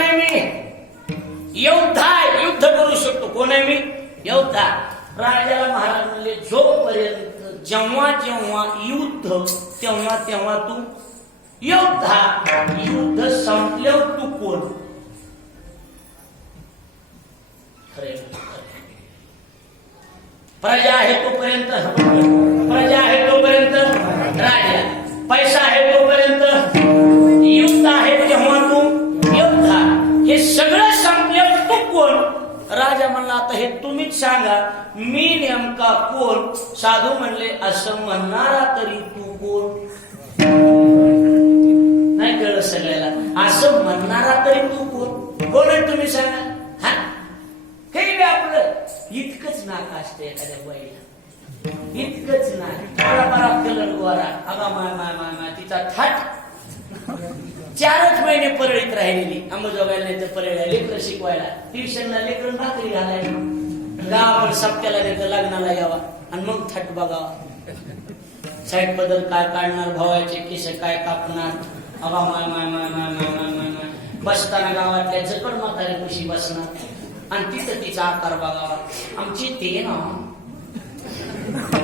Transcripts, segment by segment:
आहे मी? योद्धा युद्ध करू शकतो. कोण आहे मी? योद्धा. राजाला महाराज म्हणले जोपर्यंत जेव्हा जेव्हा युद्ध तेव्हा तेव्हा तू योद्धा. युद्ध संपल्यावर तू कोण? खरे प्रजा आहे तोपर्यंत प्रजा आहे तोपर्यंत राजा. पैसा राजा म्हणला आता हे तुम्हीच सांगा मी नेमका कोण? साधू म्हणले असं म्हणणारा तरी तू कोण? नाही कळलं सगळ्याला. असं म्हणणारा तरी तू कोण? कोण आहे तुम्ही सांगा. हा? काही बी आपलं. इतकंच नाक असतं एखाद्या बाईला. इतकंच नाक. थोडा बरा कलर गोरा. अगा माय माय माय माय तिचा थाट. चार महिने परळीत राहिलेली अंबजोगायला परळीला लेकर शिकवायला. ट्युशनला लेकरून भाकरी घालायला. गावावर सप्त्याला नाही लग्नाला यावा. आणि मग थट बघावा. साईड बदल काय काढणार? भावाचे केस काय कापणार? अबा माय माय माय माय माय माय माय माय. बसताना गावातल्या जकड म्हातारे कुशी बसणार? आणि तिथं तिचा आकार बघावा. आमची ते ना.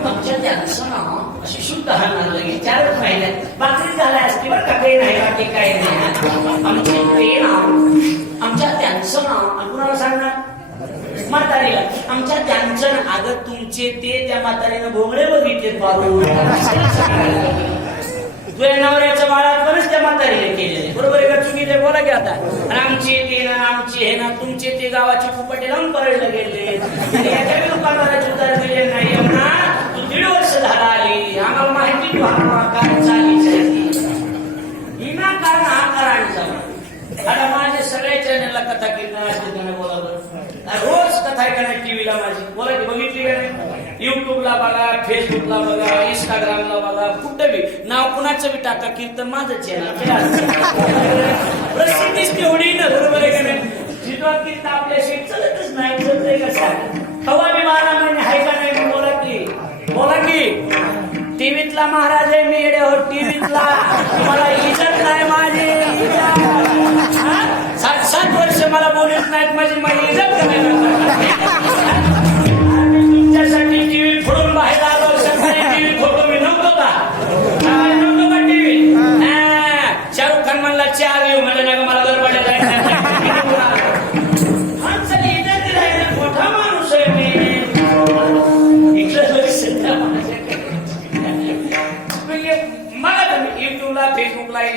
आमच्या त्यांचं ना अशी शुद्ध हाणार लगे चारच महिन्यात. बरं का काही नाही बाकी काही नाही. आमची ते ना आमच्या त्यांचं नाव आणि कुणाला सांगणार? म्हातारीला. आमच्या त्यांचं ना अगं तुमचे ते त्या म्हातारीनं भोंगळे बघितले बाबू. तुझ्या नवऱ्याचं बाळातपणच त्या म्हातारीने केलेले बरोबर आहे का? चुकीचे बोला की आता. आणि आमचे ते ना आमचे हे ना तुमचे ते गावाचे कुपटे लावून परायला गेले. आणि एका दुकानदाराचे उतार दिले नाही. ना तू दीड वर्ष झाला आली. आम्हाला माहिती काय चालीच आहे ती. विनाकारण हा करायचा आता माझ्या सगळ्या चॅनलला कथा कीर्तनाची त्याने रोज कथा ऐकणार का नाही टीव्हीला माझी. बोला की बघितली का नाही? युट्यूबला बघा फेसबुकला बघा इंस्टाग्रामला बघा कुठं बी. नाव कुणाचं बी टाका कीर्तन माझं चॅनल प्रसिद्धीच तेवढी ना बरोबर आहे का नाही? जिथं कीर्तन आपल्याशी चलतच नाही चलतंय कसं हवा मी बारा म्हणजे हाय का नाही बोला की. बोला की. टीव्हीतला महाराज आहे मी येड्यावर टीव्हीतला. मला इज्जत नाही कोण येत नाहीत माझी माई. करायला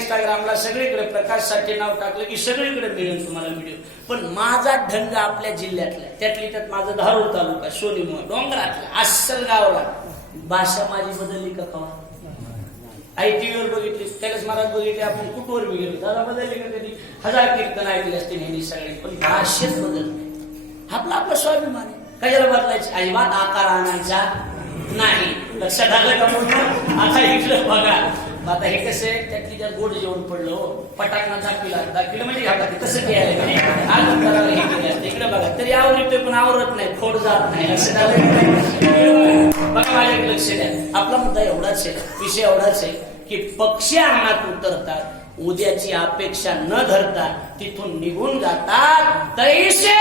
इंस्टाग्रामला सगळीकडे प्रकाशसाठी नाव टाकलं की सगळीकडे मिळेल तुम्हाला व्हिडिओ पण माझा ढंग आपल्या जिल्ह्यातला त्यातली त्यात माझा धारूर तालुका सोनीमुळ डोंगरातला अस्सल गावला. भाषा माझी बदलली का कवा? आई टीव्हीवर बघितली त्यालाच महाराज बघितले आपण कुठवर बी गेलो? दादा बदलली का कधी? हजार कीर्तन ऐकले असते नेहमी सगळे पण भाषेत बदलले. आपला आपला स्वाभिमान आहे. कशाला बदलायची? अजिबात आकार आणायचा नाही. लक्षात आलं का म्हणून? आता इकडं बघा. आता हे कसं आहे? त्यातली त्यात गोड जेवण पडलं हो. पटांना दाखविला दाखविलं म्हणजे घ्या कसं घ्यायला हे केलं इकडे बघा. तरी आवडतोय पण आवरत नाही. खोड जात नाही. लक्षात आलं बघा माझ्याकडे लक्ष द्या. आपला मुद्दा एवढाच आहे. विषय एवढाच आहे की पक्षी अंगणात उतरतात. उद्याची अपेक्षा न धरता तिथून निघून जातात तैसे